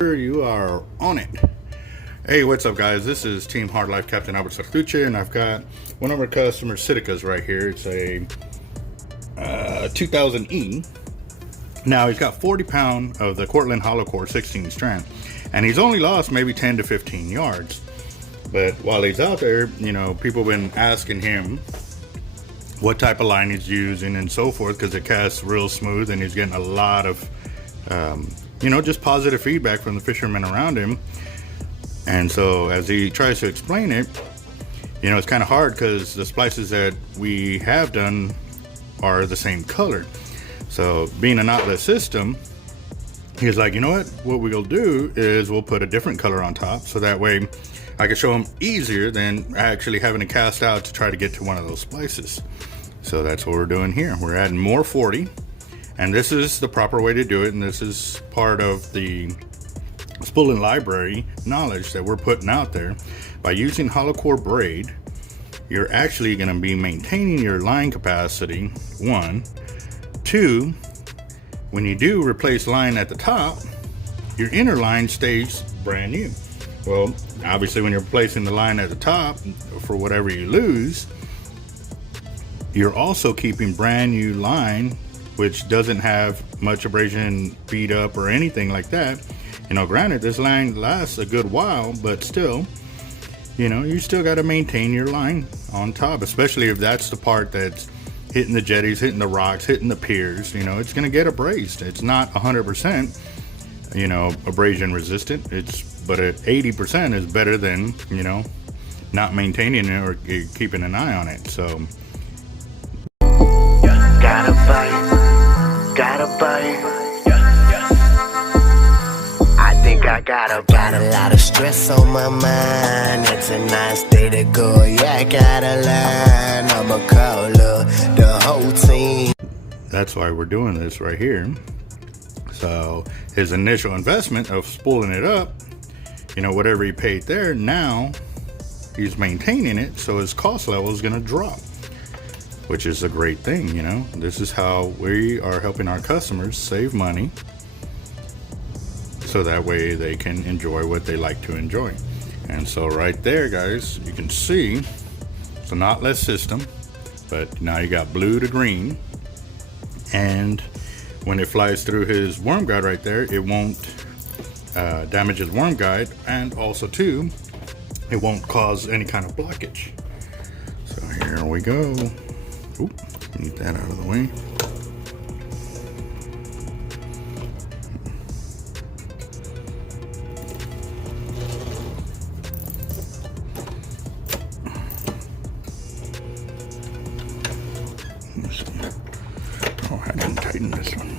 You are on it. Hey, what's up, guys? This is Team Hard Life Captain Alberto Zertuche, and I've got one of our customers, Siticas, right here. It's a 2000E. Now, he's got 40 pound of the Cortland hollow core 16 strand, and he's only lost maybe 10 to 15 yards. But while he's out there, you know, people have been asking him what type of line he's using and so forth, because it casts real smooth, and he's getting a lot of just positive feedback from the fishermen around him. And so as he tries to explain it, it's kind of hard because the splices that we have done are the same color. So being a knotless system, he's like, you know what we'll do is we'll put a different color on top, so that way I can show him easier than actually having to cast out to try to get to one of those splices. So that's what we're doing here. We're adding more 40. And this is the proper way to do it, and this is part of the spooling library knowledge that we're putting out there. By using hollow core braid, you're actually going to be maintaining your line capacity, 1. 2, when you do replace line at the top, your inner line stays brand new. Well, obviously when you're replacing the line at the top for whatever you lose, you're also keeping brand new line, which doesn't have much abrasion, beat up, or anything like that. Granted, this line lasts a good while, but still, you still got to maintain your line on top, especially if that's the part that's hitting the jetties, hitting the rocks, hitting the piers. It's going to get abrased. It's not 100%, abrasion resistant. But at 80% is better than, not maintaining it or keeping an eye on it. So, gotta bite. I think I got a lot of stress on my mind. It's a nice day to go. Yeah, I gotta line. I'ma call up the whole team. That's why we're doing this right here. So his initial investment of spooling it up, whatever he paid there, now he's maintaining it, so his cost level is going to drop, which is a great thing. This is how we are helping our customers save money, so that way they can enjoy what they like to enjoy. And so right there, guys, you can see it's a knotless system, but now you got blue to green, and when it flies through his worm guide right there, it won't damage his worm guide, and also too, it won't cause any kind of blockage. So here we go. Oop, need that out of the way. Let's see. Oh, I didn't tighten this one.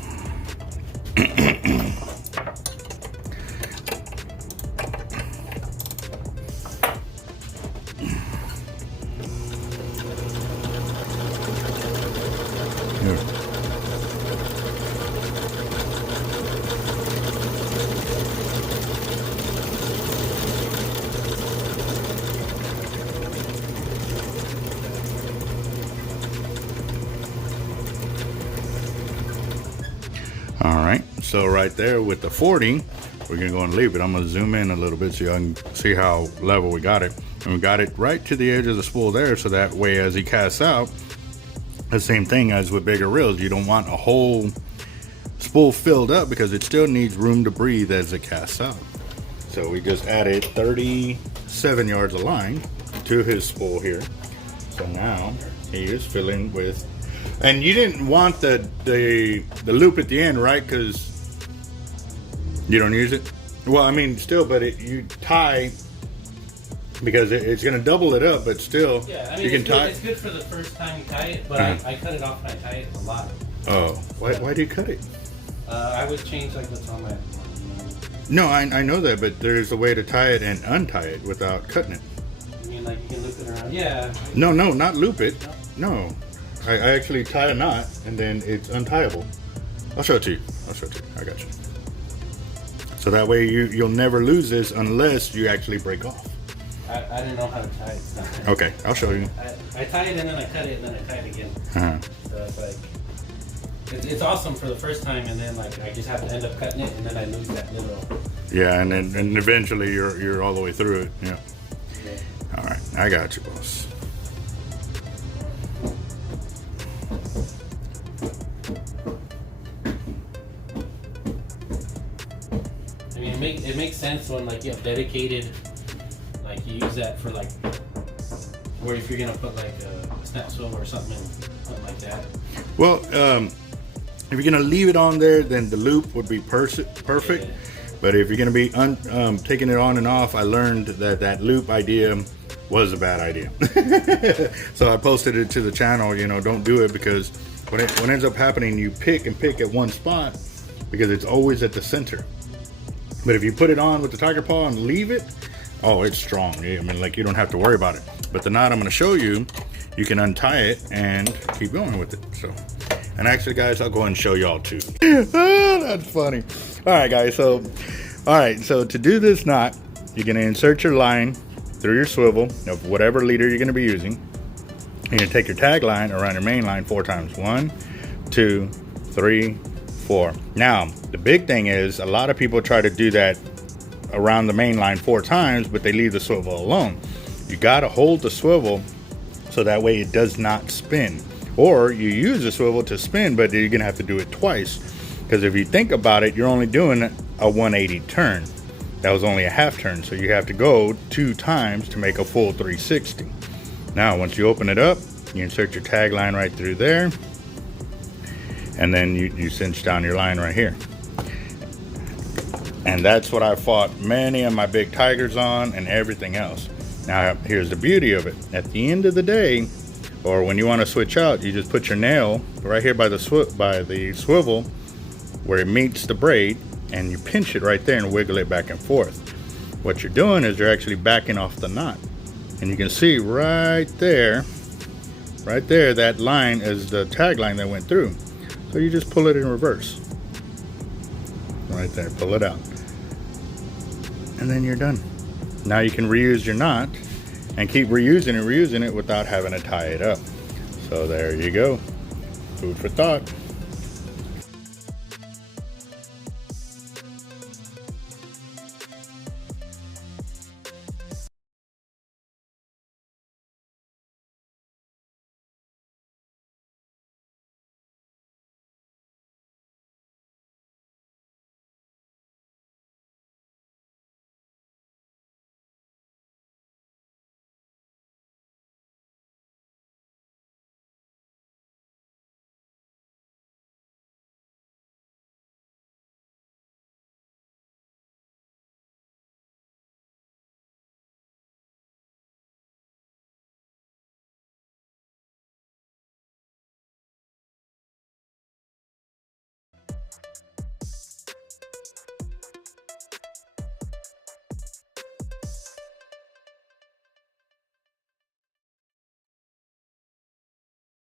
All right, so right there with the 40, we're gonna go and leave it. I'm gonna zoom in a little bit so you can see how level we got it. And we got it right to the edge of the spool there, so that way as he casts out, the same thing as with bigger reels, you don't want a whole spool filled up because it still needs room to breathe as it casts out. So we just added 37 yards of line to his spool here. So now he is filling with, and you didn't want the loop at the end, right? Because you don't use it. Well, I mean, still, but you tie, because it's going to double it up, but still, yeah, I mean, you can tie. It's good for the first time you tie it, but I cut it off and I tie it a lot. Oh, why do you cut it? I would change like what's on my. No, I know that, but there's a way to tie it and untie it without cutting it. I mean, like you can loop it around. Yeah. No, not loop it. No. I actually tie a knot and then it's untieable. I'll show it to you. I got you. So that way you'll never lose this unless you actually break off. I didn't know how to tie it. Okay, I'll show you. I tie it and then I cut it and then I tie it again. Uh-huh. So it's like It's awesome for the first time, and then like I just have to end up cutting it, and then I lose that little. Yeah, and then and eventually you're all the way through it. Yeah. All right, I got you, boss. I mean, it makes sense when like you have dedicated, like you use that for like, or if you're gonna put like a snap swivel or something like that. Well, if you're gonna leave it on there, then the loop would be perfect. Yeah. But if you're gonna be taking it on and off, I learned that loop idea was a bad idea. So I posted it to the channel. You know, don't do it, because what ends up happening, you pick at one spot because it's always at the center. But if you put it on with the tiger paw and leave it, oh, it's strong. I mean, like, you don't have to worry about it. But the knot I'm going to show you, you can untie it and keep going with it. So, and actually, guys, I'll go ahead and show y'all too. Oh, that's funny. All right, guys. So to do this knot, you're going to insert your line through your swivel of whatever leader you're going to be using. You're going to take your tag line around your main line 4 times. 1, 2, 3, 4. Now, the big thing is a lot of people try to do that around the main line 4 times, but they leave the swivel alone. You got to hold the swivel so that way it does not spin. Or you use the swivel to spin, but you're going to have to do it twice. Because if you think about it, you're only doing a 180 turn. That was only a half turn, so you have to go 2 times to make a full 360. Now, once you open it up, you insert your tag line right through there, and then you cinch down your line right here. And that's what I fought many of my big tigers on and everything else. Now, here's the beauty of it. At the end of the day, or when you want to switch out, you just put your nail right here by the swivel where it meets the braid, and you pinch it right there and wiggle it back and forth. What you're doing is you're actually backing off the knot. And you can see right there, that line is the tag line that went through. So you just pull it in reverse. Right there, pull it out. And then you're done. Now you can reuse your knot and keep reusing it without having to tie it up. So there you go. Food for thought.